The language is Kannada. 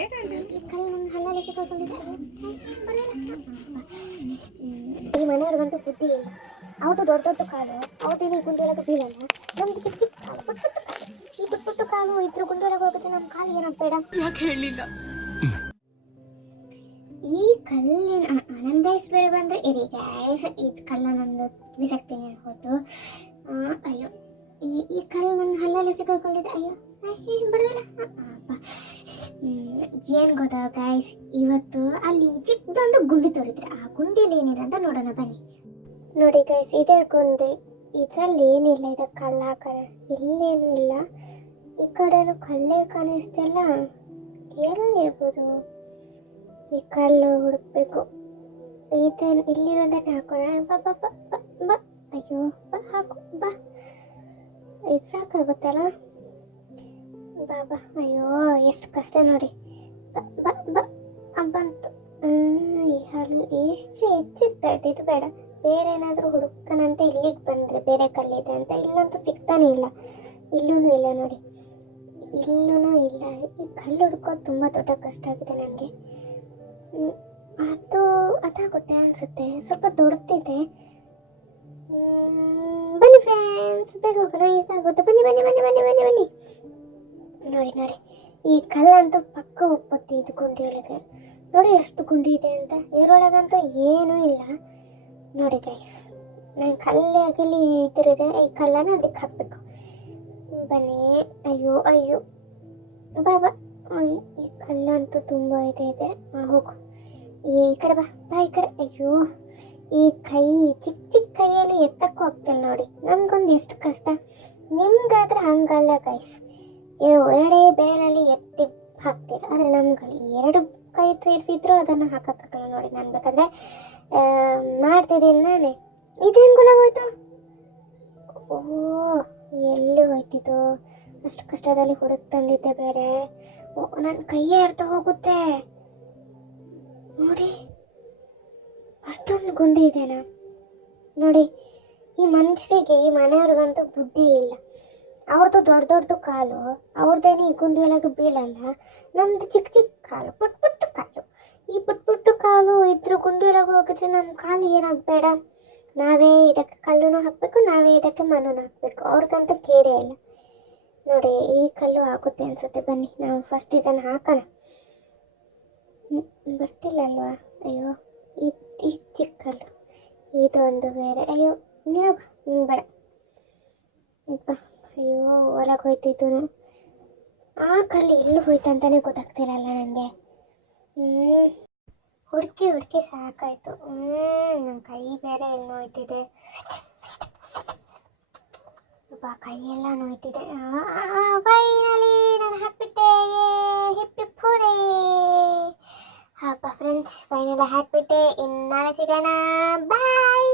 ಈ ಕಲ್ಲು ನನ್ನ ಹಲ್ಲಲ್ಲಿ ಸಿಕ್ಕಾಕೊಂಡಿದೆ. ಈ ಮನೆಯವ್ರಿಗಂತೂ ಬುದ್ಧಿ ಇಲ್ಲ. ಅವ್ರದ್ದು ದೊಡ್ಡ ದೊಡ್ಡ ಕಾಲು, ಅವ್ರದ್ದೇನು ಈ ಗುಂಡಿ ಒಳಗೆ ಬೀಳಲ್ಲ. ನಮ್ದು ಚಿಕ್ಕ ಚಿಕ್ಕ ಕಾಲು, ಪುಟ್ಟ ಪುಟ್ಟ ಕಾಲು. ಈ ಪುಟ್ಟ ಪುಟ್ಟ ಕಾಲು ಇದ್ರ ಗುಂಡಿ ಒಳಗೆ ಹೋಗುತ್ತೆ, ನಮ್ಮ ಕಾಲು ಏನಾಗಬೇಡ. ಯಾಕೆ ಹೇಳಿಲ್ಲ? ಈ ಕಲ್ಲಿನ ಆನಂದ ಬೇರೆ ಬಂದರೆ ಇರಿ ಗ್ಯಾಸ್, ಈ ಕಲ್ಲ ನಂದು ಬಿಸಾಕ್ತೀನಿ ಅನ್ಕೋತು. ಅಯ್ಯೋ, ಈ ಕಲ್ಲು ನನ್ನ ಹಲ್ಲಲ್ಲಿ ಸಿಕ್ಕಾಕೊಂಡಿದೆ. ಅಯ್ಯೋ ಬಿಡೋದಿಲ್ಲ. ಏನು ಗೊತ್ತಾ ಗಾಯ್ಸ್, ಇವತ್ತು ಅಲ್ಲಿ ಚಿಕ್ಕದೊಂದು ಗುಂಡಿ ತೋರಿದ್ರೆ ಆ ಗುಂಡಿಯಲ್ಲಿ ಏನಿದೆ ಅಂತ ನೋಡೋಣ ಬನ್ನಿ. ನೋಡಿ ಗೈಸ್, ಇದೇ ಗುಂಡಿ. ಇದರಲ್ಲಿ ಏನಿಲ್ಲ, ಇದು ಕಲ್ಲು ಹಾಕೋಣ. ಇಲ್ಲೇನು ಇಲ್ಲ, ಈ ಕಡೆನೂ ಕಲ್ಲೇ ಕಾಣಿಸ್ತಿಲ್ಲ. ಎಲ್ಲಿರ್ಬೋದು ಈ ಕಲ್ಲು? ಹುಡುಕ್ಬೇಕು. ಇದೇನು ಇಲ್ಲಿರೋದನ್ನೇ ಹಾಕೋಣ. ಬಾ ಬಾ ಬಾ ಬಾ ಬಾ. ಅಯ್ಯೋ ಬಾ ಹಾಕು ಬಾ. ಇದು ಸಾಕಾಗುತ್ತಲ್ಲ. ಬಾ ಬಾ. ಅಯ್ಯೋ ಎಷ್ಟು ಕಷ್ಟ ನೋಡಿ. ಬಾ ಬಾ ಬಾ. ಬಂತು. ಅಲ್ಲಿ ಎಷ್ಟು ಹೆಚ್ಚಿರ್ತೈತೆ. ಇದು ಬೇಡ, ಬೇರೆ ಏನಾದರೂ ಹುಡುಕನಂತೆ. ಇಲ್ಲಿಗೆ ಬಂದರೆ ಬೇರೆ ಕಲ್ಲಿದೆ ಅಂತ. ಇಲ್ಲಂತೂ ಸಿಗ್ತಾನೆ ಇಲ್ಲ. ಇಲ್ಲೂ ಇಲ್ಲ ನೋಡಿ, ಇಲ್ಲೂ ಇಲ್ಲ. ಈ ಕಲ್ಲು ಹುಡ್ಕೋದು ತುಂಬ ದೊಡ್ಡ ಕಷ್ಟ ಆಗಿದೆ ನನಗೆ. ಅದು ಅದಾಗುತ್ತೆ ಅನಿಸುತ್ತೆ, ಸ್ವಲ್ಪ ದೊಡ್ಡದಿದೆ. ಬನ್ನಿ ಫ್ರೆಂಡ್ಸ್, ಬೇಗ ಹೋಗೋಣ, ಇದಾಗುತ್ತೆ. ಬನ್ನಿ ಬನ್ನಿ ಬನ್ನಿ ಬನ್ನಿ ಬನ್ನಿ ಬನ್ನಿ. ನೋಡಿ ನೋಡಿ, ಈ ಕಲ್ಲಂತೂ ಪಕ್ಕ ಒಪ್ಪತ್ತೆ ಇದು ಗುಂಡಿಯೊಳಗೆ. ನೋಡಿ ಎಷ್ಟು ಗುಂಡಿ ಇದೆ ಅಂತ. ಇದರೊಳಗಂತೂ ಏನೂ ಇಲ್ಲ ನೋಡಿ ಗೈಸ್. ನಾನು ಕಲ್ಲೇ ಆಗಲಿ ಇದ್ರಿದೆ, ಈ ಕಲ್ಲನ್ನು ಅದಕ್ಕೆ ಹಾಕಬೇಕು. ಬನ್ನಿ. ಅಯ್ಯೋ ಅಯ್ಯೋ ಬಾ ಬಾ. ಈ ಕಲ್ಲಂತೂ ತುಂಬ ಇದೆ. ಹೋಗು, ಈ ಕಡೆ ಬಾ ಬಾ, ಈ ಕಡೆ. ಅಯ್ಯೋ ಈ ಕೈ, ಚಿಕ್ಕ ಚಿಕ್ಕ ಕೈಯಲ್ಲಿ ಎತ್ತಕ್ಕೂ ಆಗ್ತಿಲ್ಲ ನೋಡಿ. ನಮಗೊಂದು ಎಷ್ಟು ಕಷ್ಟ. ನಿಮ್ಗಾದ್ರೆ ಹಂಗಲ್ಲ ಗೈಸ್, ಎರಡೇ ಬೆರಳಲ್ಲಿ ಎತ್ತಿ ಹಾಕ್ತೀರ. ಆದರೆ ನಮ್ಗಲ್ಲಿ ಎರಡು ಕೈ ಸೇರಿಸಿದ್ರು ಅದನ್ನು ಹಾಕೋಕ್ಕಾಗಲ್ಲ ನೋಡಿ. ನಾನು ಬೇಕಾದ್ರೆ ಮಾಡ್ತಿದ್ದೀನಿ ನಾನೇ. ಇದು ಹೆಂಗೆ ಹೋಯ್ತು? ಓ, ಎಲ್ಲಿ ಹೋಯ್ತಿದ್ದು? ಅಷ್ಟು ಕಷ್ಟದಲ್ಲಿ ಹುಡುಕ್ ತಂದಿದ್ದೆ ಬೇರೆ. ನನ್ನ ಕೈಯೇ ಅರ್ಥ ಹೋಗುತ್ತೆ ನೋಡಿ. ಅಷ್ಟೊಂದು ಗುಂಡಿ ಇದೆನಾ ನೋಡಿ. ಈ ಮನುಷ್ಯರಿಗೆ, ಈ ಮನೆಯವ್ರಿಗಂತೂ ಬುದ್ಧಿ ಇಲ್ಲ. ಅವ್ರದ್ದು ದೊಡ್ಡ ದೊಡ್ಡ ಕಾಲು, ಅವ್ರದ್ದೇನು ಈ ಗುಂಡಿ ಒಳಗೆ ಬೀಳಲ್ಲ. ನಮ್ಮದು ಚಿಕ್ಕ ಚಿಕ್ಕ ಕಾಲು, ಪುಟ್ಟ ಪುಟ್ಟ ಕಾಲು. ಈ ಪುಟ್ಟ ಪುಟ್ಟ ಕಾಲು ಇದ್ರ ಗುಂಡಿ ಒಳಗೆ ಹೋಗಿದ್ರೆ ನಮ್ಮ ಕಾಲು ಏನಾಗಬೇಡ. ನಾವೇ ಇದಕ್ಕೆ ಕಲ್ಲೂ ಹಾಕಬೇಕು, ನಾವೇ ಇದಕ್ಕೆ ಮಣ್ಣನ್ನು ಹಾಕಬೇಕು. ಅವ್ರಿಗಂತೂ ಕೇರೇ ಇಲ್ಲ ನೋಡಿ. ಈ ಕಲ್ಲು ಆಗುತ್ತೆ ಅನಿಸುತ್ತೆ. ಬನ್ನಿ ನಾವು ಫಸ್ಟ್ ಇದನ್ನು ಹಾಕೋಣ. ಬರ್ತಿಲ್ಲ ಅಲ್ವಾ? ಅಯ್ಯೋ ಈ ಚಿಕ್ಕ ಕಲ್ಲು, ಇದೊಂದು ಬೇರೆ. ಅಯ್ಯೋ ನೀವು ಬೇಡ. ಅಯ್ಯೋ ಒಳಗೆ ಹೋಯ್ತಿದ್ದು. ಆ ಕಲ್ಲು ಎಲ್ಲಿ ಹೋಯ್ತಂತಾನೆ ಗೊತ್ತಾಗ್ತಿರಲ್ಲ ನನಗೆ. ಹುಡುಕಿ ಹುಡುಕಿ ಸಾಕಾಯಿತು. ನನ್ನ ಕೈ ಬೇರೆ ಎಲ್ಲಿ ನೋಯ್ತಿದೆ. ಕೈಯೆಲ್ಲ ನೋಯ್ತಿದೆ. ಫೈನಲಿ ನಾನು ಹಾಕ್ಬಿಟ್ಟೆ. ಹಿಪ್ಪಿ ಪೂರೇ. ಹಬ್ಬ ಫ್ರೆಂಡ್ಸ್, ಫೈನಲಿ ಹಾಕ್ಬಿಟ್ಟೆ. ಇನ್ನು ನಾಳೆ ಸಿಗೋಣ. ಬಾಯ್.